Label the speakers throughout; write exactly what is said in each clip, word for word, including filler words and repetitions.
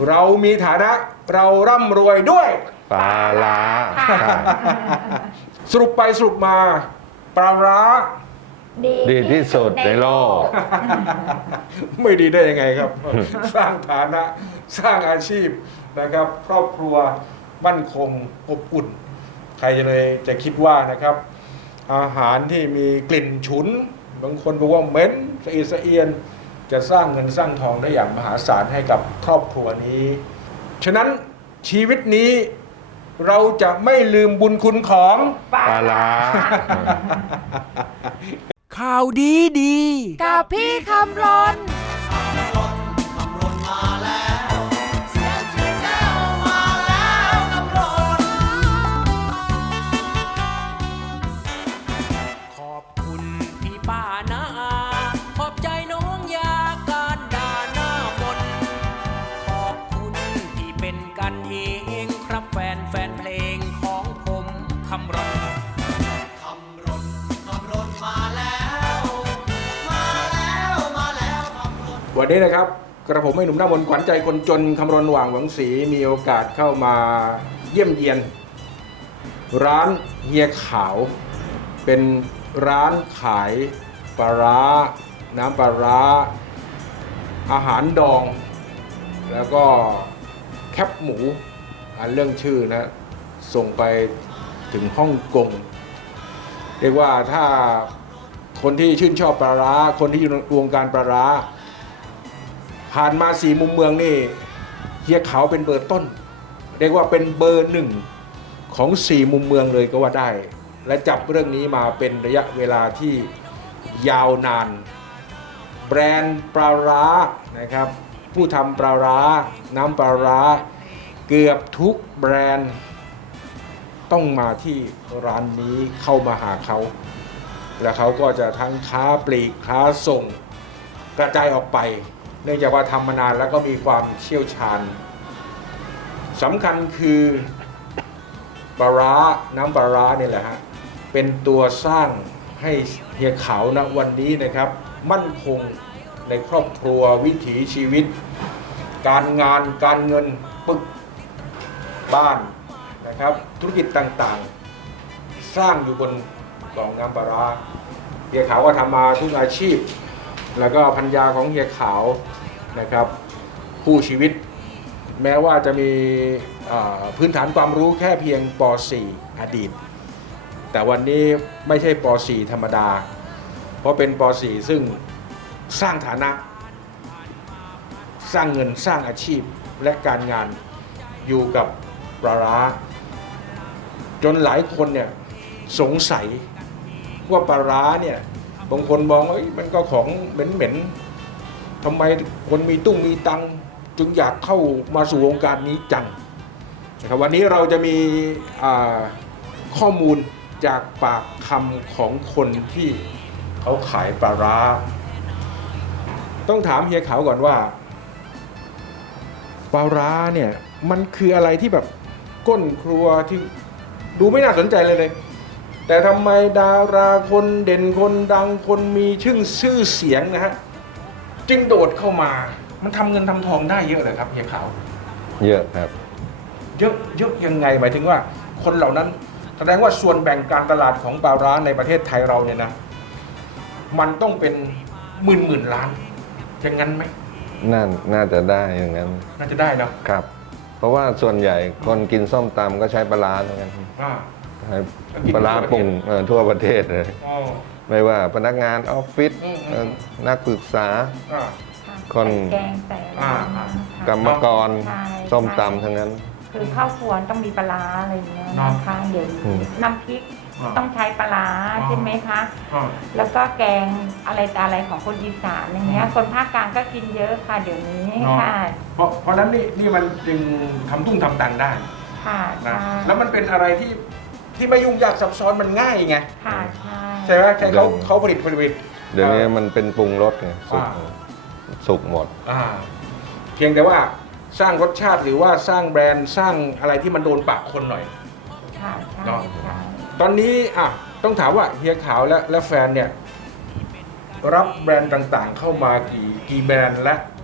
Speaker 1: เรามีฐานะเราร่ำรวยด้วย
Speaker 2: ปลาร้า
Speaker 1: สรุปไปสรุปมาปลาร้า
Speaker 2: ดีที่สุดในโลก
Speaker 1: ไม่ดีได้ยังไงครับ สร้างฐานะสร้างอาชีพนะครับ ครอบครัวมั่นคงอบอุ่น ใครจะเลยจะคิดว่านะครับ อาหารที่มีกลิ่นฉุน บางคนบอกว่าเหม็นสะอิดสะเอียน จะสร้างเงินสร้างทองได้อย่างมหาศาลให้กับครอบครัวนี้ ฉะนั้นชีวิตนี้เราจะไม่ลืมบุญคุณของ
Speaker 2: ปลาร้า
Speaker 1: ข่าวดีดี
Speaker 3: กับพี่คำรน
Speaker 4: ขอบคุณพี่ป้านาอาขอบใจน้องยาการด่าหน้ามนต์ขอบคุณที่เป็นกันเองครับแฟนแฟนเพลงของผมคำรนคำรนคำรนมาแล้วมาแล้วมาแล้วคำรน
Speaker 1: วันนี้นะครับกระผมให้หนุ่มหน้ามนต์ขวัญใจคนจนคำรณหว่างหวังศรีมีโอกาสเข้ามาเยี่ยมเยียน ร้านเฮียขาวเป็นร้านขายปลาร้าน้ำปลาร้าอาหารดอง แล้วก็แคปหมูอันเรื่องชื่อนะส่งไปถึงฮ่องกงเรียกว่าถ้าคนที่ชื่นชอบปลาร้าคนที่อยู่ในวงการปลาร้าผ่านมาสี่มุมเมืองนี่เฮียขาวเป็นเบอร์ต้นเรียกว่าเป็นเบอร์หนึ่งของสี่มุมเมืองเลยก็ว่าได้และจับเรื่องนี้มาเป็นระยะเวลาที่ยาวนานแบรนด์ปลาร้านะครับผู้ทำปลาร้าน้ำปลาร้าเกือบทุกแบรนด์ต้องมาที่ร้านนี้เข้ามาหาเขาแล้วเขาก็จะทั้งค้าปลีกค้าส่งกระจายออกไปเนื่องจากว่าทำมานานแล้วก็มีความเชี่ยวชาญสำคัญคือปลาร้าน้ำปลาร้านี่แหละฮะเป็นตัวสร้างให้เฮียขาวนะวันนี้นะครับมั่นคงในครอบครัววิถีชีวิตการงานการเงินปึกบ้านนะครับธุรกิจต่างๆสร้างอยู่บนกล่องน้ำปลาร้าเฮียขาวก็ทำมาทุกอาชีพแล้วก็พัญญาของเฮียขาวนะครับคู่ชีวิตแม้ว่าจะมีพื้นฐานความรู้แค่เพียงป .สี่ อดีตแต่วันนี้ไม่ใช่ป .สี่ ธรรมดาเพราะเป็นป .สี่ ซึ่งสร้างฐานะสร้างเงินสร้างอาชีพและการงานอยู่กับปลาร้าจนหลายคนเนี่ยสงสัยว่าปลาร้าเนี่ยบางคนมองว่ามันก็ของเหม็นๆทำไมคนมีตุ้งมีตังจึงอยากเข้ามาสู่วงการนี้จังนะครับวันนี้เราจะมีข้อมูลจากปากคำของคนที่เขาขายปลาร้าต้องถามเฮียขาวก่อนว่าปลาร้าเนี่ยมันคืออะไรที่แบบก้นครัวที่ดูไม่น่าสนใจเลยเลยแต่ทำไมดาราคนเด่นคนดังคนมีชื่อชื่อเสียงนะฮะจึงโดดเข้ามามันทำเงินทำทองได้เยอะเลยครับเฮียขาว
Speaker 2: เยอะครับ
Speaker 1: เยอะเยอะยังไงหมายถึงว่าคนเหล่านั้นแสดงว่าส่วนแบ่งการตลาดของปลาร้าในประเทศไทยเราเนี่ยนะมันต้องเป็นหมื่นหมื่นล้านอย่างนั้นไหม
Speaker 2: น่าน่าจะได้อย่างนั้น
Speaker 1: น่าจะได้นะครับ
Speaker 2: เพราะว่าส่วนใหญ่คนกินส้มตำก็ใช้ปลาร้าเหมือนกันใช้ปลาร้าปรุงทั่วประเทศเลยไม่ว่าพนักงานออฟฟิศนักศึกษาคนกรรมกรส้มตำทั้งนั้น
Speaker 3: คือข้าวครัวต้องมีปลาร้าอะไรอย่างเงี้ยนะคะเดี๋ยวน้ำพริกต้องใช้ปลาร้าใช่ไหมคะแล้วก็แกงอะไรอะไรของคนอีสานอย่างเงี้ยคนภาคกลางก็กินเยอะค่ะเดี๋ยวนี้ค่ะ
Speaker 1: เพราะเพราะนั้นนี่นี่มันจึงทำตุ้งทำตังได้
Speaker 3: ค่ะ
Speaker 1: นะแล้วมันเป็นอะไรที่ที่ไม่ยุ่งยากซับซ้อนมันง่ายไง
Speaker 3: ค่ะใช่
Speaker 1: ใช่ไหมใช่เขาเขาผลิตผลิต
Speaker 2: เดี๋ยวนี้มันเป็นปรุงรสไงสุกสุกหมด
Speaker 1: เพียงแต่ว่าสร้างรสชาติหรือว่าสร้างแบรนด์สร้างอะไรที่มันโดนปากคนหน่อย
Speaker 3: ค่ะใช่
Speaker 1: ตอนนี้อ่ะต้องถามว่าเฮียขาวและและแฟนเนี่ยรับแบรนด์ต่างๆเข้ามากี่กี่แบรนด์และ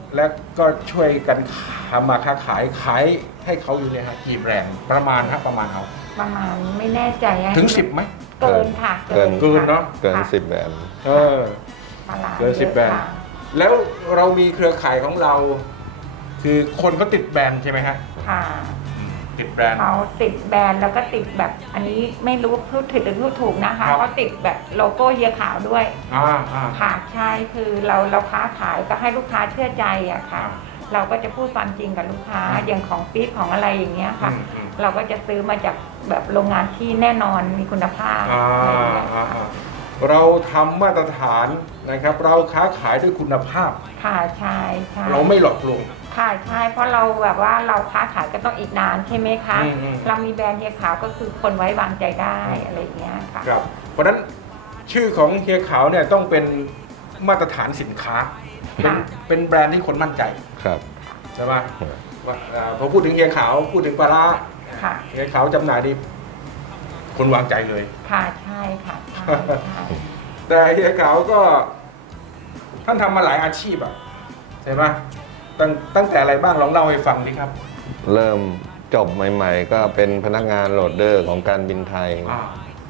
Speaker 1: และก็ช่วยกันทำมาค้าขายขายให้เขาอยู่เนี่ยฮะกี่แบรนด์ประมาณฮะประมาณเอา
Speaker 3: ประมาณไม่แน่ใจอะ
Speaker 1: ถึงสิบไหม
Speaker 3: เกินค่ะ
Speaker 2: เกิน
Speaker 1: เกินเนอะ
Speaker 2: เกิน
Speaker 3: ค่ะ
Speaker 2: สิบแบรนด์
Speaker 1: เออ
Speaker 3: ปลาร้า
Speaker 1: เกินสิบแบรนด์
Speaker 3: ค่ะ
Speaker 1: แล้วเรามีเครือข่ายของเรา คือคนเขาติดแบรนด์ใช่ไหมฮะ
Speaker 3: ค่ะ
Speaker 1: ติดแบรนด์
Speaker 3: เขาติดแบรนด์แล้วก็ติดแบบอันนี้ไม่รู้พูดผิดหรือพูดถูกนะคะ
Speaker 1: ครับ
Speaker 3: เขาติดแบบโลโก้เฮียขาวด้วย
Speaker 1: อ่าอ่า
Speaker 3: ค่ะใช่คือเราเราค้าขายก็ให้ลูกค้าเชื่อใจอะค่ะ
Speaker 1: อ่า
Speaker 3: เราก็จะพูดความจริงกับลูกค้า
Speaker 1: อืม
Speaker 3: อย่างของปี๊บของอะไรอย่างเงี้ยค่ะ
Speaker 1: อืมอืม
Speaker 3: เราก็จะซื้อมาจากแบบโรงงานที่แน่นอนมีคุณภาพ
Speaker 1: อ่า
Speaker 3: อะไรอย่างเงี้ย
Speaker 1: อ่า
Speaker 3: ค่ะ
Speaker 1: อ่าเราทำมาตรฐานนะครับ เราค้าขายด้วยคุณภาพ
Speaker 3: ค่ะใช่ใช่
Speaker 1: เราไม่หลอกลวง
Speaker 3: ค่ะใช่เพราะเราแบบว่าเราค้าขายก็ต้องอีกนานใช่ไหมคะ
Speaker 1: อืมอืม
Speaker 3: เรามีแบรนด์เฮียขาวก็คือคนไว้วางใจได้อะไรอย่างเงี้ยค่ะ
Speaker 1: ครับ เพราะฉะนั้นชื่อของเฮียขาวเนี่ยต้องเป็นมาตรฐานสินค้า เป็น
Speaker 3: ค่ะ
Speaker 1: เป็นแบรนด์ที่คนมั่นใจ
Speaker 2: ครับ
Speaker 1: ใช่ไหมว่าเอ่อพอพูดถึงเฮียขาวพูดถึงปลาร้า
Speaker 3: ค่ะ
Speaker 1: เฮียขาวจำหน่ายดีคนวางใจเลย
Speaker 3: ค่ะใช่ค่ะใช่ใช่
Speaker 1: แต่เฮียขาวก็ท่านทำมาหลายอาชีพอ่ะใช่ไหมตั้งตั้งแต่อะไรบ้างลองเล่าให้ฟังดิครับ
Speaker 2: เริ่มจบใหม่ๆ ก็เป็นพนักงานโหลดเดอร์ของการบินไทย
Speaker 1: อ่าร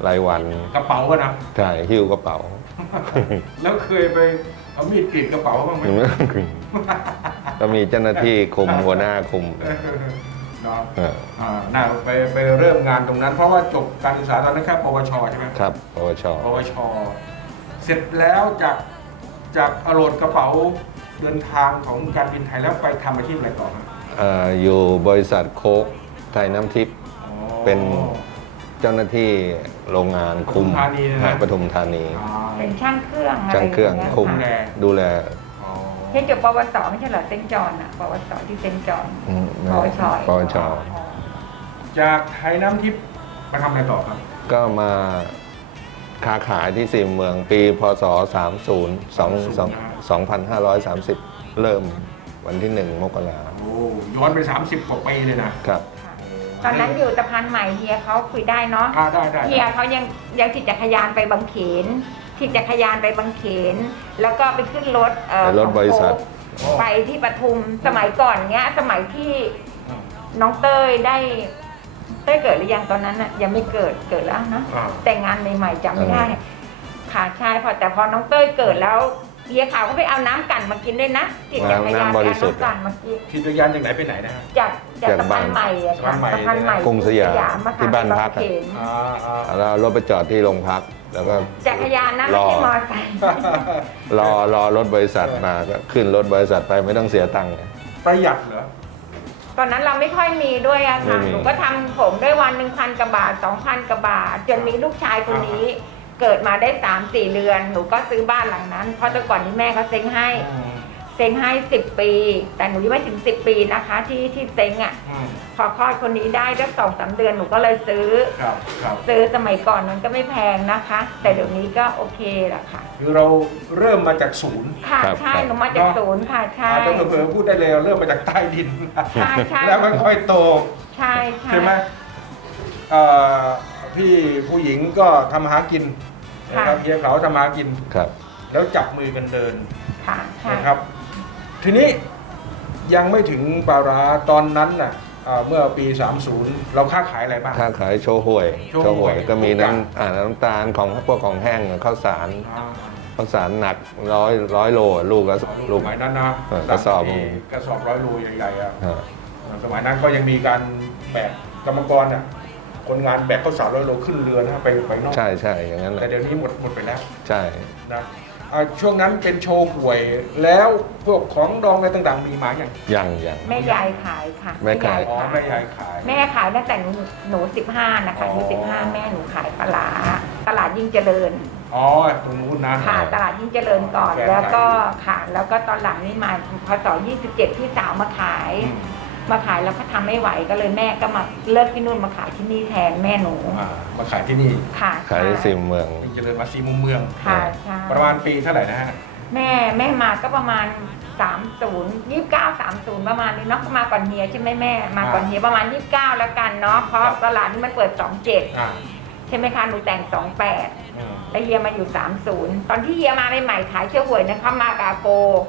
Speaker 2: ายวัน
Speaker 1: กระเป๋าอะนะ
Speaker 2: ใช่หิ้วกระเป๋า
Speaker 1: แล้วเคยไปเอามีดกรีดกระเป๋าบ้างไหม
Speaker 2: ก็มีเจ้าหน้าที่คุมหัวหน้าคุม
Speaker 1: เออเนาะ
Speaker 2: เออ
Speaker 1: อ่าน่าไปไปเริ่มงานตรงนั้น เพราะว่าจบการศึกษาตอนนั้นแค่ปวชใช่ไหม
Speaker 2: ครับปวช
Speaker 1: ปวช เสร็จแล้วจากจากอโหลดกระเป๋าเดินทางของการบินไทยแล้วไปทำอาชีพอะไรต่อครับ
Speaker 2: เอ่ออยู่บริษัทโค้กไทยน้ำทิพย์
Speaker 1: อ๋อ
Speaker 2: เป็นเจ้าหน้าที่โรงงานคุม
Speaker 1: ปทุมธานีนะ
Speaker 2: หาปทุมธานี
Speaker 1: อ่า
Speaker 3: เป็นช่างเครื่องอะไร
Speaker 2: ช่างเครื่อง
Speaker 3: ย่าย
Speaker 2: คุม
Speaker 3: ค่ะ
Speaker 2: ดูแล
Speaker 1: อ๋อ
Speaker 3: เรียนจบปวสไม่ใช่เหรอเซนต์จอห์นอะปวสที่เซนต์จอห์น
Speaker 2: อืม
Speaker 3: ปวช
Speaker 2: ปวช
Speaker 1: จากไทยน้ำทิพย์มาทำอะไรต่อครับ
Speaker 2: ก็มาค้าขายที่สี่เมืองปีพศสามสิบ สอง สองพันห้าร้อยสามสิบ เริ่มวันที่หนึ่งมกรา
Speaker 1: โอ้ย้อนไป สามสิบกว่าปีเลยนะครับ
Speaker 3: ค่ะตอนนั้นอยู่สะพานใหม่เฮียเขาคุยได้เนาะ
Speaker 1: อ่าได้ได้
Speaker 3: เฮียเขายังยังขี่จักรยานไปบางเขนขี่จักรยานไปบางเขน แล้วก็ไปขึ้นรถเอ่อ
Speaker 2: ไปรถบริษัท
Speaker 3: ของโค้กไปที่ปทุมสมัยก่อนเนี้ย สมัยที่น้องเต้ยได้เต้ยเกิดหรือยังตอนนั้นน่ะยังไม่เกิดเกิดแล้วนะ
Speaker 1: อ่า
Speaker 3: แต่งงานใหม่ๆจำไม่ได้ค่ะใช่พอแต่พอน้องเต้ยเกิดแล้วเฮียขาวก็ไปเอาน้ำกั่นมากินด้วยนะขี่จักรยาน
Speaker 2: น้ำ
Speaker 3: ไป
Speaker 2: บริ
Speaker 3: เอา
Speaker 2: สุทธิ์
Speaker 3: น้ำกั่นมากิน
Speaker 1: ขี่จักรยานจากไหนไปไหนนะฮะ
Speaker 3: จากจาก
Speaker 2: จาก
Speaker 3: สะพาน
Speaker 2: บ้าน
Speaker 3: ใหม่อะค่ะ
Speaker 1: สะพานใหม่
Speaker 3: สะพานใหม่
Speaker 2: กรุงสยาม
Speaker 3: มา
Speaker 2: ที่บ้านพัก
Speaker 3: เขน
Speaker 1: อ่าอ่า
Speaker 2: แล้วรถไปจอดที่โรงพัก แล้วก็
Speaker 3: จักรยานนะไม่ใช่มอเตอร์ไซค์
Speaker 2: รอรอรถบริษัทมาก็ขึ้นรถบริษัทไปไม่ต้องเสียตังค์
Speaker 1: ประหยัดเหรอ
Speaker 3: ตอนนั้นเราไม่ค่อยมีด้วยอะค่ะ
Speaker 2: ไม่มี
Speaker 3: หนูก็ทำผมได้วันหนึ่งพันกว่าบาทสองพันกว่าบาท จนมีลูกชายคนนี้ เกิดมาได้สามสี่เดือน หนูก็ซื้อบ้านหลังนั้น เพราะแต่ก่อนนี้แม่เขาเซ็งให้ เซ็งให้สิบปี แต่หนูยังไม่ถึงสิบปีนะคะ ที่ที่เซ็งอะพอคลอดคนนี้ได้ได้สองสามเดือนหนูก็เลยซื้อ
Speaker 1: ครับครับ
Speaker 3: ซื้อสมัยก่อนมันก็ไม่แพงนะคะ แต่เดี๋ยวนี้ก็โอเคแหละค่ะ
Speaker 1: คือเราเริ่มมาจากศูนย์
Speaker 3: ค่ะ
Speaker 2: ครับ
Speaker 3: ใช่
Speaker 2: ครับ
Speaker 3: หนูมาจากศูนย์ค่ะใช่
Speaker 1: อาจจะเผลอๆพูดได้เลยเราเริ่มมาจากใต้ดิน
Speaker 3: ใช่ใช่
Speaker 1: แล้วค่อยๆโต
Speaker 3: ใช่ใช่
Speaker 1: ใช่ไหมเอ่อพี่ผู้หญิงก็ทำมาหากินนะครับเฮียเขาทำมาหากิน
Speaker 2: ครับ
Speaker 1: แล้วจับมือกันเดิน
Speaker 3: ค่ะใช่
Speaker 1: นะครับ ทีนี้ยังไม่ถึงปลาร้าตอนนั้นน่ะเอ่อเมื่อปี สามสิบ เราค้าขายอะไรบ้าง
Speaker 2: ค้าขายโชห่วย
Speaker 1: โชห่วย
Speaker 2: ก็มี
Speaker 1: ทุกอย่าง
Speaker 2: น้ำอ่าน้ำตาลของพวกของแห้งข้าวสาร
Speaker 1: อ่า
Speaker 2: ข้าวสารหนักร้อยร้อยโลลูกละ
Speaker 1: ลู
Speaker 2: ลู
Speaker 1: ก
Speaker 2: ก
Speaker 1: สมัยนั้นนะ
Speaker 2: เออ กระสอบ
Speaker 1: ที่กระสอบร้อยโลใหญ่ๆอ่ะ
Speaker 2: อ่า
Speaker 1: สมัยนั้นก็ยังมีการแบกกรรมกรเนี่ยคนงานแบกข้าวสารร้อยโลขึ้นเรือนะไปไปนอก
Speaker 2: ใช่ใช่อย่างนั้นแห
Speaker 1: แต่
Speaker 2: ละ
Speaker 1: เดี๋ยวนี้หมดหมดไปแล้ว
Speaker 2: ใช่
Speaker 1: นะอ่าช่วงนั้นเป็นโชว์หวย แล้วพวกของดองอะไรต่างๆ มีมาอย่าง
Speaker 2: ยังยัง
Speaker 3: แม่ยายขายค่ะ
Speaker 2: แม่ขาย
Speaker 1: อ๋อแม่ยายขาย
Speaker 3: แม่ขายตั้งแต่หนูหนูสิบห้านะคะอายุ
Speaker 1: อ๋อ
Speaker 3: สิบห้าแม่หนูขายปลาร้าตลาดยิ่งเจริญ
Speaker 1: อ๋อตรงนู้นนะ
Speaker 3: ค่ะตลาดยิ่งเจริญก่อน
Speaker 1: แฟน
Speaker 3: แล้วก็
Speaker 1: ขายอยู่
Speaker 3: ค่ะแล้วก็ตอนหลังนี่มาพศยี่สิบเจ็ดพี่สาวมาขาย
Speaker 1: อืม
Speaker 3: มาขายแล้วก็ทำไม่ไหวก็เลยแม่ก็มาเลิกที่นู่นมาขายที่นี่แทนแม่หนู
Speaker 1: อ่ามาขายที่นี่
Speaker 3: ค่ะ
Speaker 2: ขายที่
Speaker 3: ใช่
Speaker 2: สี่เมือง
Speaker 1: ยิ่งเจริญมาซีมุมเมือง
Speaker 3: ค่ะใช่
Speaker 1: ประมาณปีเท่าไหร่นะฮะ
Speaker 3: แม่แม่มาก็ประมาณสามศูนย์ยี่สิบเก้าสามศูนย์ประมาณนี้เนาะก็มาก่อนเฮียใช่ไหมแม่มาก่อนเฮียประมาณยี่สิบเก้าแล้วกันเนาะเพราะตลาดนี้มันเปิดสองเจ็ด
Speaker 1: อ่า
Speaker 3: ใช่ไหมคะหนูแต่งสองแปด
Speaker 1: อืม
Speaker 3: แล้วเฮียมาอยู่สามศูนย์ตอนที่เฮียมาใหม่ๆขายเชื่อหวยนะคะมากับอาโก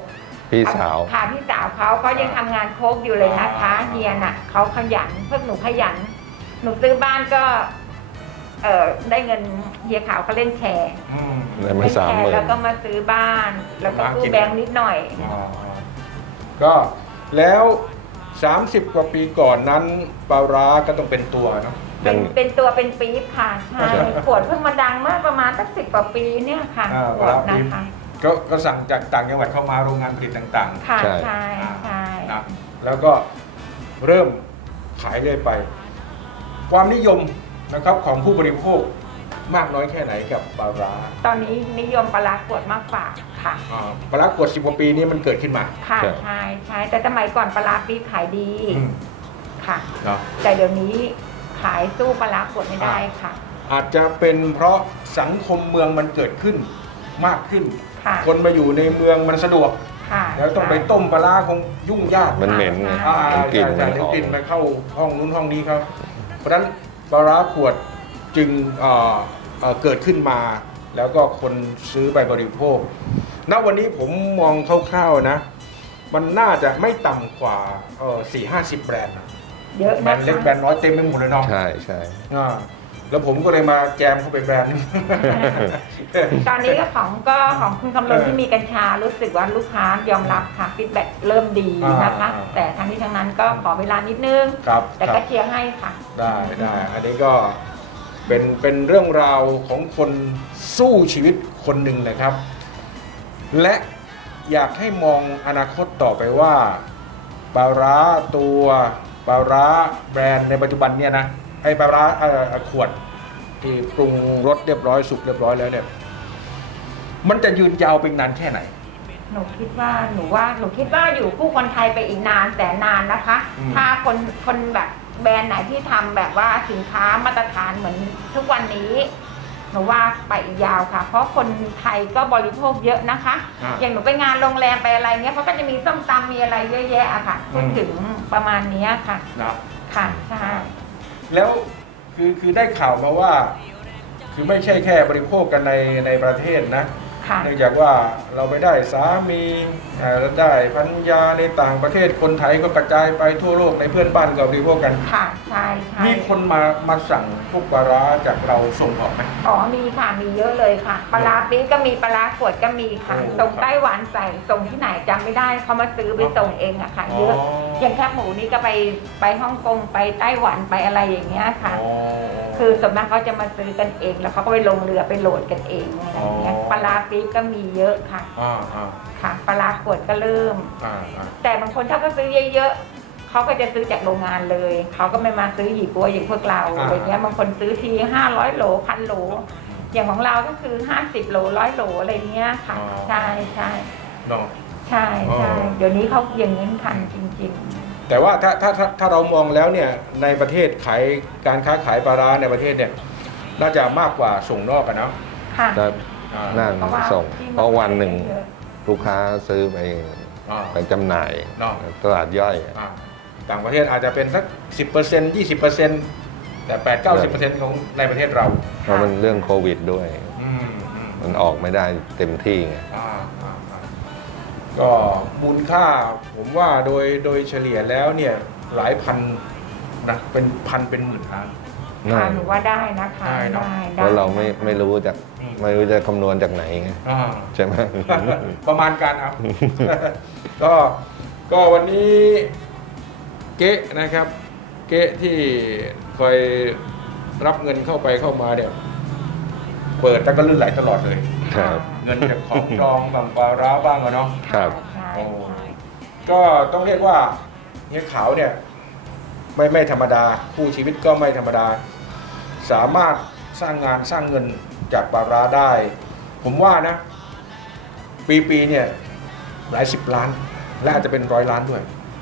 Speaker 2: พี่สาว
Speaker 3: ค่ะพี่สาวเขาเขายังทำงานโคกอยู่เลยนะคะเฮียน่ะเขาขยันพวกหนูขยัน หนูซื้อบ้านก็ เออได้เงินเฮียขาวเขาเล่นแชร์
Speaker 1: อืม
Speaker 2: ได้มาสามหมื่น
Speaker 3: แล้วก็มาซื้อบ้าน แล้วก็กู้แบงค์นิดหน่อย
Speaker 1: อ๋อก็แล้ว สามสิบ กว่าปีก่อนนั้นปลาร้าก็ต้องเป็นตัวเนาะ
Speaker 3: เป็นเป็นตัวเป็นปี๊บค่ะใช่ขวดเพิ่งมาดังเมื่อประมาณสักสิบกว่าปีเนี่ยค่ะ
Speaker 1: อ่า
Speaker 3: ขวดนะคะ
Speaker 1: ก็ก็สั่งจากต่างจังหวัดเข้ามาโรงงานผลิตต่าง
Speaker 3: ค่ะ
Speaker 2: ใช่
Speaker 3: ใช่ใช่
Speaker 1: ๆนะแล้วก็เริ่มขายเรื่อยไป ความนิยมนะครับของผู้บริโภคมากน้อยแค่ไหนกับปลาร้า
Speaker 3: ตอนนี้นิยมปลาร้าขวดมากกว่าค่ะ
Speaker 1: อ่าปลาร้ากวดสิบกว่าปีนี้มันเกิดขึ้นมา
Speaker 3: ค่ะ
Speaker 2: ครับ
Speaker 3: ใช่ใช่แต่สมัยก่อนปลาร้าปี๊บขายดี
Speaker 1: อืม
Speaker 3: ค่ะ
Speaker 1: เนาะ
Speaker 3: แต่เดี๋ยวนี้ขายสู้ปลาร้าขวดไม่ได้ค่ะ
Speaker 1: อาจจะเป็นเพราะสังคมเมืองมันเกิดขึ้นมากขึ้น
Speaker 3: ค่ะ
Speaker 1: คนมาอยู่ในเมืองมันสะดวก
Speaker 3: ค่ะ
Speaker 1: แล้วต้องไปต้มปลาร้าคงยุ่งยาก
Speaker 2: มันเหม็นไง
Speaker 1: อ่า
Speaker 2: มันกลิ่น
Speaker 1: ใช่
Speaker 2: มัน
Speaker 1: ใช่
Speaker 2: ออก
Speaker 1: กลิ่นไปเข้าห้องนู้นห้องนี้ครับ เพราะฉะนั้นปลาร้าขวดจึงเอ่อเอ่อเกิดขึ้นมา แล้วก็คนซื้อไปบริโภค ณ วันนี้ผมมองคร่าวๆนะ มันน่าจะไม่ต่ำกว่าสี่ห้าสิบแบรนด์นะ
Speaker 3: เยอะ
Speaker 1: แบร
Speaker 3: นะ
Speaker 1: นด์เล็ก
Speaker 3: คะ
Speaker 1: แบรนด์น้อยเต็มไปหมดเลยเน้อง
Speaker 2: ใช่ใช่
Speaker 1: อ่าแล้วผมก็เลยมาแจมเข้าไปแบรนด์หนึง
Speaker 3: ตอนนี้ก็ของก็ของคุณคำลนที่มีกัญชารู้สึกว่าลูกค้ายอมรับค่ะฟีดแบ็เริ่มดีนะคะ
Speaker 1: อ่า
Speaker 3: แต่ทั้งนี้ทั้งนั้นก็ขอเวลานิดนึง
Speaker 1: ครับ
Speaker 3: แต่
Speaker 1: ครั
Speaker 3: ก็
Speaker 1: บ
Speaker 3: เชียร์ให้ค่ะ
Speaker 1: ได้ได้อันนี้ก็เป็นเป็นเรื่องราวของคนสู้ชีวิตคนหนึ่งนะครับ และอยากให้มองอนาคตต่อไปว่าปลาร้าตัวปลาร้าแบรนด์ในปัจจุบันเนี่ยนะไอ้ปลาร้าเอ่อขวดที่ปรุงรสเรียบร้อยสุกเรียบร้อยแล้วเนี่ยมันจะยืนยาวเป็นนานแค่ไหน
Speaker 3: หนูคิดว่าหนูว่าหนูคิดว่าอยู่คู่คนไทยไปอีกนานแสนนานนะคะ
Speaker 1: อืม
Speaker 3: ถ้าคนคนแบบแบรนด์ไหนที่ทำแบบว่าสินค้ามาตรฐานเหมือนทุกวันนี้หนูว่าไปอีกยาวค่ะ เพราะคนไทยก็บริโภคเยอะนะคะ
Speaker 1: อ่า
Speaker 3: อย่างหนูไปงานโรงแรมไปอะไรเงี้ยเขาก็จะมีส้มตำมีอะไรเยอะแยะอะค่ะพูดถึงประมาณเนี้ยค่ะ
Speaker 1: นะ
Speaker 3: ค่ะใช่
Speaker 1: แล้วคือคือได้ข่าวมาว่า คือไม่ใช่แค่บริโภคกันในในประเทศนะ
Speaker 3: ค่ะ
Speaker 1: เนื่องจากว่าเราไปได้สามีเอ่อได้พันยาในต่างประเทศคนไทยก็กระจายไปทั่วโลกในเพื่อนบ้านก็บริโภคกัน
Speaker 3: ค่ะใช่ใช่
Speaker 1: มีคนมามาสั่งพวกปลาร้าจากเราส่งออกไหม
Speaker 3: อ๋อมีค่ะมีเยอะเลยค่ะปลาร้าปี๊บก็มีปลาร้าขวดก็มีค่ะ
Speaker 1: โอ้
Speaker 3: ส่งไต้หวันใส่ส่งที่ไหนจำไม่ได้เขามาซื้อไปส่งเองอะค่ะ เยอะ
Speaker 1: อ๋อ
Speaker 3: อย่างแคบหมูนี่ก็ไปไปฮ่องกงไปไต้หวันไปอะไรอย่างเงี้ยค่ะ
Speaker 1: อ๋อ
Speaker 3: คือส่วนมากเขาจะมาซื้อกันเอง แล้วเขาก็ไปลงเรือไปโหลดกันเองอะไรอย่างเงี้ย
Speaker 1: อ๋อ
Speaker 3: ปลาร้าปี๊บก็มีเยอะค่ะ
Speaker 1: อ่าอ่า
Speaker 3: ค่ะปลาร้าขวดก็เริ่ม
Speaker 1: อ่าอ่า
Speaker 3: แต่บางคนถ้าเขาซื้อเยอะๆเขาก็จะซื้อจากโรงงานเลยเขาก็ไม่มาซื้อหยี่ปัวอย่างพวกเราอะไรเงี้ยบางคนซื้อทีห้าร้อยโหลพันโหล อย่างของเราก็คือห้าสิบโหลร้อยโหลอะไรเงี้ยค่ะ ใช่ใช่
Speaker 1: เนาะ
Speaker 3: ใช่ใช่เดี๋ยวนี้เขาอย่างนี้ทันจริง
Speaker 1: แต่ว่าถ้าถ้าถ้าถ้าเรามองแล้วเนี่ยในประเทศขายการค้าขายปลาร้าในประเทศเนี่ยน่าจะมากกว่าส่งนอกกันเนาะ
Speaker 3: ๆ ค่ะ
Speaker 2: ถ้า
Speaker 1: อ่า
Speaker 2: น่า
Speaker 3: เพราะว่า
Speaker 2: ส่ง
Speaker 3: ที่
Speaker 2: เพราะวันหนึ่ง
Speaker 3: เยอะ
Speaker 2: ลูกค้าซื้อไป
Speaker 1: อ่า
Speaker 2: ไปจำหน่าย
Speaker 1: เนาะ
Speaker 2: ตลาดย่อย
Speaker 1: อ่าต่างประเทศอาจจะเป็นสักสิบเปอร์เซ็นต์ยี่สิบเปอร์เซ็นต์แต่แปดเก้าสิบเปอร์เซ็นต์ของในประเทศเรา
Speaker 2: เพราะมันเรื่องโควิดด้วย
Speaker 1: อืมอืม
Speaker 2: มันออกไม่ได้เต็มที่ไง
Speaker 1: อ่าอ่าอ่าก็มูลค่าผมว่าโดยโดยเฉลี่ยแล้วเนี่ยหลายพันนะเป็นพันเป็นหมื่นล้าน
Speaker 3: ค่ะหนูว่าได้นะคะ
Speaker 1: ได้เนอะ
Speaker 3: ได้
Speaker 2: เพราะเราไม่ไม่รู้จาก
Speaker 1: อืม
Speaker 2: ไม่รู้จะคำนวณจากไหนไง
Speaker 1: อ่า
Speaker 2: ใช่ไหม
Speaker 1: ประมาณการเอา ก็ก็วันนี้เก๊ะนะครับ เก๊ะที่คอยรับเงินเข้าไปเข้ามาเนี่ยเปิดแต่ก็ลื่นไหลตลอดเลย
Speaker 2: ครับ
Speaker 1: เงินจากของดองบางปลาร้าบ้างอะเนาะ
Speaker 2: ครับ
Speaker 3: ใช่
Speaker 1: โอ้
Speaker 3: ใช่
Speaker 1: ก็ต้องเรียกว่าเฮียขาวเนี่ยไม่ไม่ธรรมดาคู่ชีวิตก็ไม่ธรรมดา สามารถสร้างงานสร้างเงินจากปลาร้าได้ ผมว่านะ ปีปีเนี่ยหลายสิบล้าน และอาจจะเป็นร้อยล้านด้วย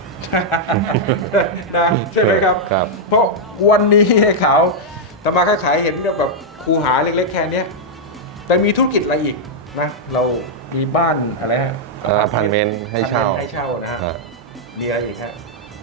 Speaker 1: นะใช่ไหมครับ
Speaker 2: ครับ
Speaker 1: เพราะวันนี้เฮียขาวทำมาค้าขายเห็นแบบคูหาเล็กๆแค่เนี้ยแต่มีธุรกิจอะไรอีกนะ เรามีบ้านอะไรฮะ
Speaker 2: อพาร์ตเมนต์ให้เช่า
Speaker 1: ให้เช่านะฮะ
Speaker 2: ฮะ
Speaker 1: มีอะไรอีกฮะ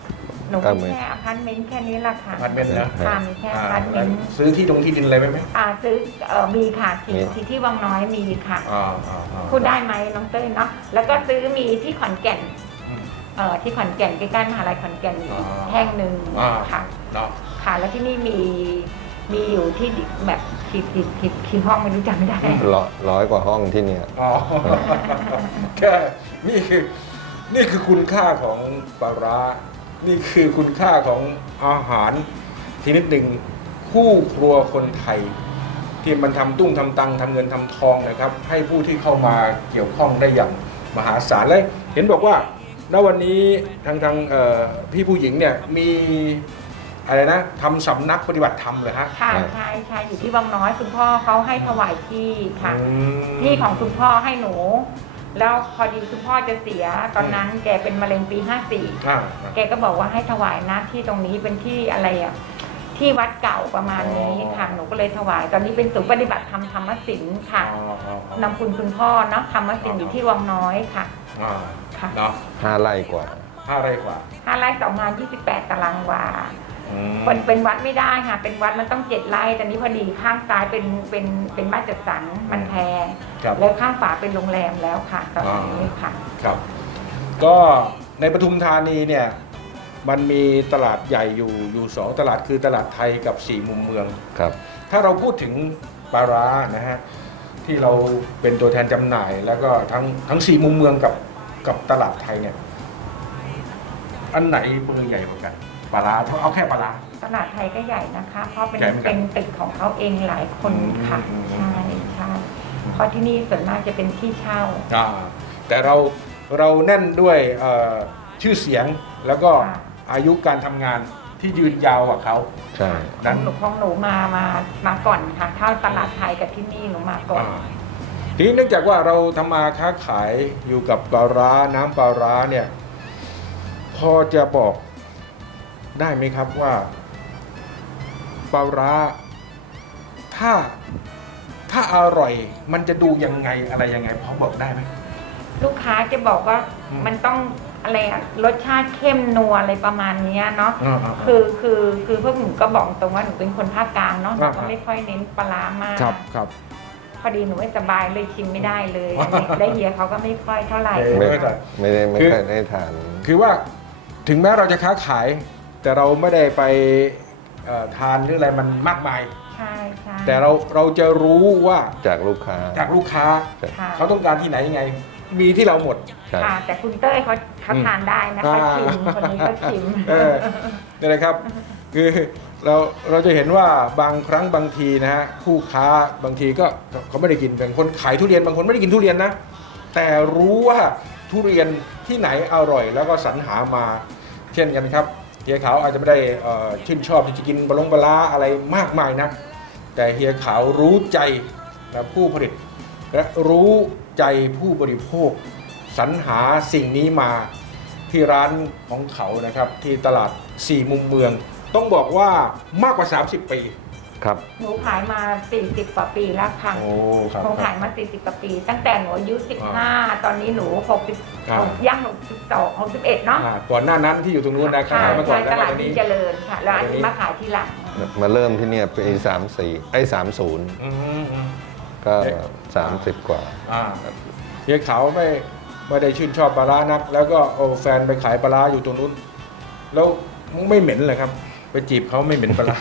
Speaker 3: หนู
Speaker 2: ก็
Speaker 3: มี
Speaker 2: ไม่
Speaker 3: แค่อพาร์ตเมนต์แค่นี้แหละค่ะ
Speaker 1: อพาร์ตเมนต์นะ
Speaker 3: ค่ะมีแค่อพาร์ตเมนต์
Speaker 1: ซื้อที่ตรงที่ดินอะไรไหมไหม
Speaker 3: อ่าซื้อเอ่อมีค่ะที่ที่ที่วังน้อยมีค่ะ
Speaker 1: อ่าอ่าอ่า
Speaker 3: พูดได้ไหมน้องเต้ยเนาะแล้วก็ซื้อมีที่ขอนแก่น
Speaker 1: อืม
Speaker 3: เอ่อที่ขอนแก่นใกล้ๆมหาลัยขอนแก่นอีก
Speaker 1: อ่า
Speaker 3: แห่งหนึ่ง
Speaker 1: อ่า
Speaker 3: ค่ะ
Speaker 1: เนาะ
Speaker 3: ค่ะแล้วที่นี่มีมีอยู่ที่แบบคิดคิดคิดคิดห้องไม่รู้จำไม่ได้
Speaker 2: ร้อยร้อยกว่าห้องที่เนี่ย
Speaker 1: อ๋อ แค่นี่คือนี่คือคุณค่าของปลาร้านี่คือคุณค่าของอาหารชนิดหนึ่งคู่ครัวคนไทย ที่มันทำตุ้งทำตังทำเงินทำทองนะครับ ให้ผู้ที่เข้ามาเกี่ยวข้องได้อย่างมหาศาลและเห็นบอกว่าณวันนี้ทางทางเอ่อพี่ผู้หญิงเนี่ยมีอะไรนะทำสำนักปฏิบัติธรรมเลยฮะ
Speaker 3: ค่ะใช่ใช่อยู่ที่วังน้อยคุณพ่อเขาให้ถวายที่ค่ะ
Speaker 1: อืม
Speaker 3: ที่ของคุณพ่อให้หนู แล้วพอดีคุณพ่อจะเสียตอนนั้นแกเป็นมะเร็งปีห้าสี่
Speaker 1: อ่า
Speaker 3: แกก็บอกว่าให้ถวายนะที่ตรงนี้เป็นที่อะไรอ่ะที่วัดเก่าประมาณนี้ค่ะหนูก็เลยถวาย ตอนนี้เป็นศูนย์ปฏิบัติธรรมธรรมศิลป์ค่ะ
Speaker 1: อ๋ออ๋ออ๋อน
Speaker 3: ำคุณคุณพ่อเนาะธรรมศิลป์อยู่ที่วังน้อยค่ะ
Speaker 1: อ่า
Speaker 3: ค่ะ
Speaker 1: เนาะ
Speaker 2: ห้าไร่กว่า
Speaker 1: ห้าไร่กว่า
Speaker 3: ห้าไร่สองงานยี่สิบแปดตารางวา
Speaker 1: อืม
Speaker 3: มันเป็นวัดไม่ได้ค่ะ เป็นวัดมันต้องเจ็ดไร่แต่นี้พอดีข้างซ้ายเป็นเป็นเป็นบ้านจัดสรรมันแพง
Speaker 1: ครับ
Speaker 3: แล้วข้างฝาเป็นโรงแรมแล้วค่ะตอนนี้ค่ะ
Speaker 1: ครับ ก็ในปทุมธานีเนี่ยมันมีตลาดใหญ่อยู่อยู่สองตลาดคือตลาดไทยกับสี่มุมเมือง
Speaker 2: ครับ
Speaker 1: ถ้าเราพูดถึงปลาร้านะฮะที่เราเป็นตัวแทนจำหน่าย แล้วก็ทั้งทั้งสี่มุมเมืองกับกับตลาดไทยเนี่ยอันไหนเบอร์ใหญ่กว่ากันปลาร้าเพราะเอาแค่ปลาร้า
Speaker 3: ตลาดไทยก็ใหญ่นะคะ เพราะเป็น
Speaker 1: ใหญ่เหมือนกัน
Speaker 3: เป็นตึกของเขาเองหลายคนค่ะ
Speaker 1: อืม
Speaker 3: ใช่ใช่เพราะที่นี่ส่วนมากจะเป็นที่เช่า
Speaker 1: อ่าแต่เราเราแน่นด้วยเอ่อชื่อเสียงแล้วก็
Speaker 3: ค่ะ
Speaker 1: อายุการทำงานที่ยืนยาวกว่าเขา
Speaker 2: ใช่
Speaker 3: ข
Speaker 1: นั้
Speaker 3: อน งหนูของหนูมามามาก่อนค่ะเข้าตลาดไทยกับที่นี่หนูมาก่อน
Speaker 1: อ่าทีนี้เนื่องจากว่าเราทำมาค้าขายอยู่กับปลาร้าน้ำปลาร้าเนี่ยพอจะบอกได้ไหมครับว่าปลาร้าถ้าถ้าอร่อยมันจะดูยังไงอะไรยังไงพอบอกได้ไหม
Speaker 3: ลูกค้าจะบอกว่า
Speaker 1: อืม
Speaker 3: มันต้องอะไรอะรสชาติเข้มนัวอะไรประมาณเนี้ยเนาะ
Speaker 1: อ่าอ่าอ่า
Speaker 3: คือคือคือพวกหนูก็บอกตรงว่าหนูเป็นคนภาคกลางเนาะหนู
Speaker 1: อ่า
Speaker 3: ก็ไม่ค่อยเน้นปลาร้ามาก
Speaker 1: ครับครับ
Speaker 3: พอดีหนูไม่สบายเลยชิมไม่ได้เลยได้เฮียเขาก็ไม่ค่อยเท่าไหร่
Speaker 1: เออ
Speaker 2: ไม่
Speaker 1: ไม่ได้
Speaker 2: ไม่ได้ไม่
Speaker 1: คือ
Speaker 2: ค่อยได้ทาน
Speaker 1: คือว่าถึงแม้เราจะค้าขาย แต่เราไม่ได้ไปเอ่อทานหรืออะไรมันมากมาย
Speaker 3: ใช่ใช่
Speaker 1: แต่เราเราจะรู้ว่า
Speaker 2: จากลูกค้า
Speaker 1: จากลูกค้า
Speaker 3: ค่ะ
Speaker 1: เขาต้องการที่ไหนยังไง มีที่เราหมด
Speaker 2: ใช่
Speaker 3: ค่ะ แต่คุณเต้ยเขาเขา
Speaker 1: อืม
Speaker 3: ทานได้นะ
Speaker 1: อ่า
Speaker 3: เขาชิมคนนี้ก็ชิม
Speaker 1: เออนี่นะครับ คือเราเราจะเห็นว่าบางครั้งบางทีนะฮะผู้ค้าบางทีก็เขาไม่ได้กินบางคนขายทุเรียนบางคนไม่ได้กินทุเรียนนะ แต่รู้ว่าทุเรียนที่ไหนอร่อย แล้วก็สรรหามา เช่นกันครับเฮียขาวอาจจะไม่ได้เอ่อชื่นชอบที่จะกินบะลงบะลาอะไรมากมายนะแต่เฮียขาวรู้ใจนะผู้ผลิต และรู้ใจผู้บริโภคสรรหาสิ่งนี้มาที่ร้านของเขานะครับ ที่ตลาดสี่มุมเมือง ต้องบอกว่ามากกว่า สามสิบ ปี
Speaker 2: ครับ
Speaker 3: หนูขายมาสี่สิบกว่าปีแล้วค่ะ
Speaker 1: โอ้ครับ
Speaker 3: หนูขายมาสี่สิบกว่าปี ตั้งแต่หนูอายุสิบห้าตอนนี้หนูหกสิบ
Speaker 1: อ่า
Speaker 3: ย่างหกสิบสองหกสิบเอ็ดเนาะ
Speaker 1: อ่าก่อนหน้านั้นที่อยู่ตรงนู้นนะ
Speaker 3: ใช่
Speaker 1: ขายมาก่อน
Speaker 3: ใช่
Speaker 1: แล้ว
Speaker 3: ตลาด
Speaker 1: ตอน
Speaker 3: ดี
Speaker 1: นี้
Speaker 3: เจริญค่ะ แล้วอันนี้มาขายทีหลัง
Speaker 2: มาเริ่มที่เนี่ยปีสามสี่ไอ้สามศูนย์
Speaker 1: อืมอืม
Speaker 2: ก็สามสิบกว่า
Speaker 1: อ่าเฮียขาวไม่ไม่ได้ชื่นชอบปลาร้านัก แล้วก็โอ้แฟนไปขายปลาร้าอยู่ตรงนู้น แล้วไม่เหม็นเลยครับ ไปจีบเขาไม่เหม็นปลาร้า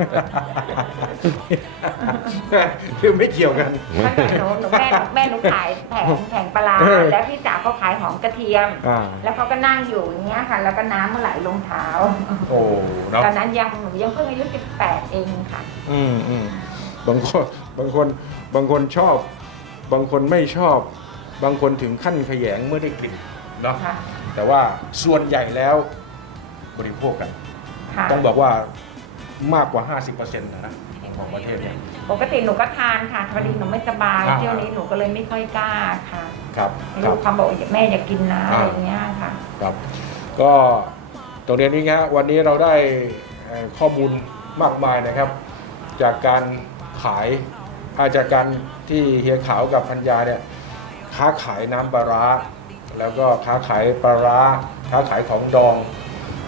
Speaker 1: คือไม่เกี่ยวกัน
Speaker 3: ตั้งแต่หนูหนูแม่หนูแม่หนูขายแผงแผงปลาร้า
Speaker 1: เออ
Speaker 3: แล้วพี่สาวเขาขายหอมกระเทียม
Speaker 1: อ่า
Speaker 3: แล้วเขาก็นั่งอยู่อย่างเงี้ยค่ะ แล้วก็น้ำมันไหลลงเท้า
Speaker 1: โอ้เนาะ
Speaker 3: ตอนนั้นยังหนูยังเพิ่งอายุสิบแปดเองค่ะ
Speaker 1: อืมอืมบางคนบางคนบางคนชอบ บางคนไม่ชอบ บางคนถึงขั้นขยงเมื่อได้กลิ่นเนาะ
Speaker 3: ค่ะ
Speaker 1: แต่ว่าส่วนใหญ่แล้วบริโภคกัน
Speaker 3: ค่ะ
Speaker 1: ต้องบอกว่ามากกว่า ห้าสิบเปอร์เซ็นต์นะของประเทศเนี่ย
Speaker 3: ปกติหนูก็ทานค่ะพอดีหนูไม่สบาย
Speaker 1: อ่า
Speaker 3: เที่ยวนี้หนูก็เลยไม่ค่อยกล้าค่ะ
Speaker 1: ครับค
Speaker 3: ลู
Speaker 1: รับ
Speaker 3: กเขาบอกแม่อย่ากินนะ
Speaker 1: อ่า
Speaker 3: อะไรอย่างเงี้ยค่ะ
Speaker 1: ครับ ก็ตรงเรียนนี้ฮะวันนี้เราได้เอ่อข้อมูลมากมายนะครับ จากการขายอาจากการที่เฮียขาวกับพัญญาเนี่ยค้าขายน้ำปลาร้าแล้วก็ค้าขายปลาร้าค้าขายของดอง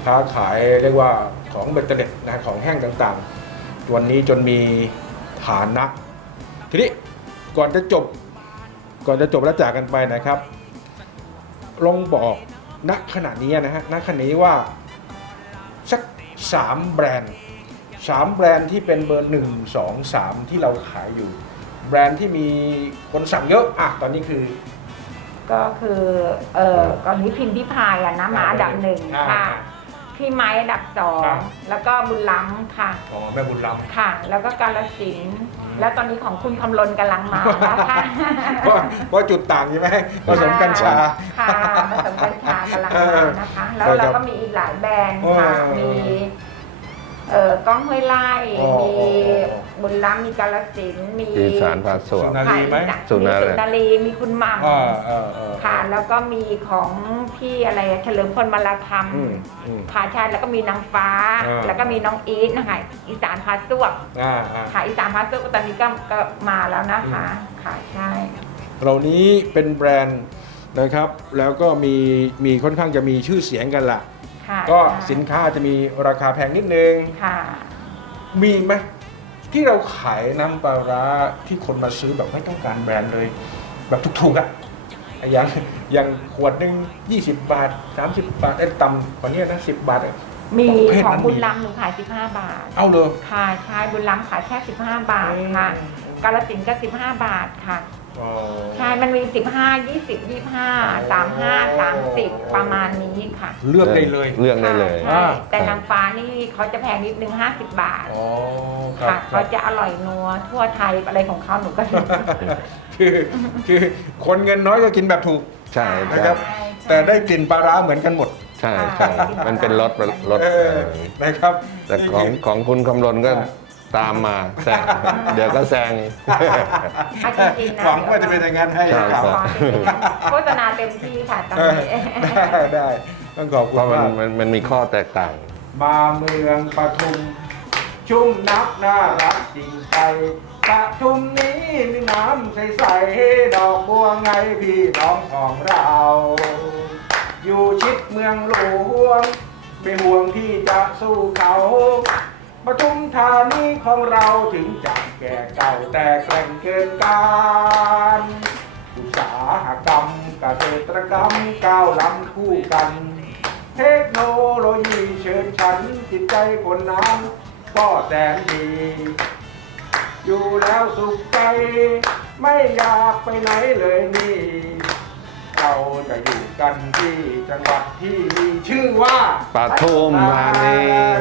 Speaker 1: ค้าขายเรียกว่าของเบตเตอร์เล็ตนะของแห้งต่างๆ วันนี้จนมีฐานะ ทีนี้ก่อนจะจบก่อนจะจบแล้วจากกันไปนะครับ ลองบอกณขณะนี้นะฮะณขณะนี้ว่าสักสามแบรนด์สามแบรนด์ที่เป็นเบอร์หนึ่งสองสามที่เราขายอยู่ แบรนด์ที่มีคนสั่งเยอะอ่ะตอนนี้คือ
Speaker 3: ก็คือเออก่อนนี้พิมพ์พิพายอะนะมาอันดับหนึ่ง
Speaker 1: อ่า
Speaker 3: ค่ะพี่ไม้อันดับสอง
Speaker 1: อ่า
Speaker 3: แล้วก็บุญล้ำค่ะ
Speaker 1: อ๋อแม่บุญล้
Speaker 3: ค่ะ แล้วก็กาลสินธุ์แล้วตอนนี้ของคุณคำลนกำลังมานะคะ
Speaker 1: ำเพราะเพราะจุดต่างใช่ไหมผสมกัญชา
Speaker 3: ค่ะผสมกัญชากำลัง
Speaker 1: เอ
Speaker 3: มา
Speaker 1: อ
Speaker 3: นะคะ แล้ว
Speaker 1: ครั
Speaker 3: เรา
Speaker 1: บ
Speaker 3: ก็มีอีกหลายแบรนด์
Speaker 1: เออ
Speaker 3: ค่ะมีเอ่อก้องห้วยไล่
Speaker 1: อ๋อ
Speaker 3: มีบุญล้ำมีกาลสินธุ์มี
Speaker 2: อีสานพาสว
Speaker 1: สุ
Speaker 2: ง
Speaker 1: นารีไหม
Speaker 3: ค่ะ
Speaker 2: สุนารี
Speaker 3: มีสุนารีมีคุณหม่ำ
Speaker 1: อ่าเออเออ
Speaker 3: ค่ะ แล้วก็มีของพี่อะไรเฉลิมพลมาลาค
Speaker 1: อืมอืม
Speaker 3: ำค่ะใช่แล้วก็มีนางฟ้า
Speaker 1: อ่า
Speaker 3: แล้วก็มีน้องอีทนะคะอีสานพาสวก
Speaker 1: อ่าอ่า
Speaker 3: ค่ะอีสานพาสวกตอนนี้ก็ก็มาแล้วนะคะค่ะใช่
Speaker 1: เหล่านี้เป็นแบรนด์นะครับ แล้วก็มีมีค่อนข้างจะมีชื่อเสียงกันละ
Speaker 3: ค่ะ
Speaker 1: ก็
Speaker 3: ใช่
Speaker 1: สินค้าจะมีราคาแพงนิดนึง
Speaker 3: ค่ะ
Speaker 1: มีไหมที่เราขายน้ำปลาร้าที่คนมาซื้อแบบไม่ต้องการแบรนด์เลย แบบถูกๆอะอย่างอย่างขวดหนึ่งยี่สิบบาทสามสิบบาทไอ้ต่ำกว่านี้นะสิบบาทอะ
Speaker 3: มี
Speaker 1: ประเภท
Speaker 3: ของ
Speaker 1: นั้น
Speaker 3: บุญ
Speaker 1: มี
Speaker 3: ล้ำหนูขายสิบห้าบาท
Speaker 1: เอาเลย
Speaker 3: ค่ะใช่บุญล้ำขายแค่สิบห้าบาท
Speaker 1: อืม
Speaker 3: ค่ะกาลสินธุ์ก็สิบห้าบาทค่ะ
Speaker 1: อ๋อ
Speaker 3: ใช่มันมีสิบห้ายี่สิบยี่ห้าสามห้าสามสิบประมาณนี้ค่ะ
Speaker 1: เลือกได้เลย
Speaker 2: เลือกได้เลย
Speaker 3: ใช่แต่นางฟ้านี่เขาจะแพงนิดนึงห้าสิบบาท
Speaker 1: อ๋อครับ
Speaker 3: ค่ะ
Speaker 1: ครั
Speaker 3: เขา
Speaker 1: บ
Speaker 3: จะอร่อยนัวทั่วไทยอะไรของเขาหนูก็เห็น
Speaker 1: คือคือคนเงินน้อยก็กินแบบถูก
Speaker 2: ใช่
Speaker 1: นะ
Speaker 2: ใช่
Speaker 1: ครับ แต่ได้กลิ่นปลาร้าเหมือนกันหมด
Speaker 2: ใช่ใช่มันเป็นรสรส
Speaker 1: เออนะครับ
Speaker 2: แต่ของของคุณคำลนก็ตามมาแซงเดี๋ยวก็แซง
Speaker 3: อ่ะจริงๆนะ
Speaker 1: หวังว่าจะเป็นอย่างนั้นให้
Speaker 2: ใช่
Speaker 1: ครับ
Speaker 3: ขอจริงๆโฆษณาเต็มที่ค่ะตอน
Speaker 1: เออ
Speaker 3: นี้
Speaker 1: ได้ได้ต้องขอบคุ
Speaker 2: เพ
Speaker 1: ณ
Speaker 2: ราะมัน
Speaker 1: มาก
Speaker 2: มันมันมีข้อแตกต่าง
Speaker 1: มาเมืองปทุม ชุ่มนักน่ารักจริงใจปทุมนี้มีน้ำใสๆดอกบัวไงพี่น้องของเรา อยู่ชิดเมืองหลวงไม่ห่วงที่จะสู้เขาปทุมธานีของเราถึงจะแก่เก่าแต่แกร่งเกินการอุตสาหกรรมเกษตรกรรมก้าวล้ำคู่กัน เทคโนโลยีเชิญฉันจิตใจคนน้ำก็แสนดี อยู่แล้วสุขใจ ไม่อยากไปไหนเลยนี่ เราจะอยู่กันที่จังหวัดที่มีชื่อว่า
Speaker 2: ปทุมธานี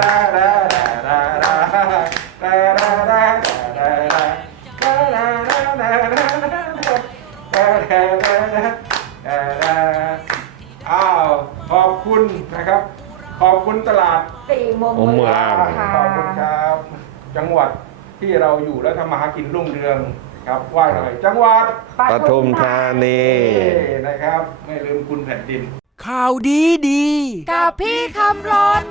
Speaker 1: อ้าวขอบคุณนะครับ ขอบคุณตลาด
Speaker 3: สี่มุม
Speaker 2: มุมเมื
Speaker 3: เมื
Speaker 2: อ
Speaker 3: อง งค่ะ
Speaker 1: ขอบคุณครับ จังหวัดที่เราอยู่และทำมาหากินรุ่งเรืองครับไหว่าหน่อยจังหวัด
Speaker 2: ปทุมธานี
Speaker 1: นี่นะครับ ไม่ลืมคุณแผ่นดิน
Speaker 4: ข่าวดีดี
Speaker 3: กับพี่คำรน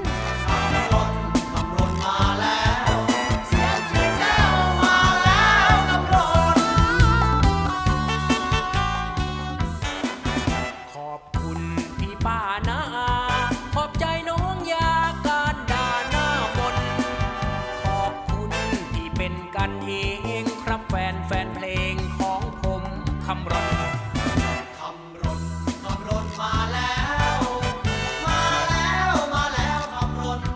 Speaker 4: ขอบคุณพี่ป้านาอาขอบใจน้องยาการด่าหน้ามนต์ขอบคุณที่เป็นกันเองครับแฟนแฟ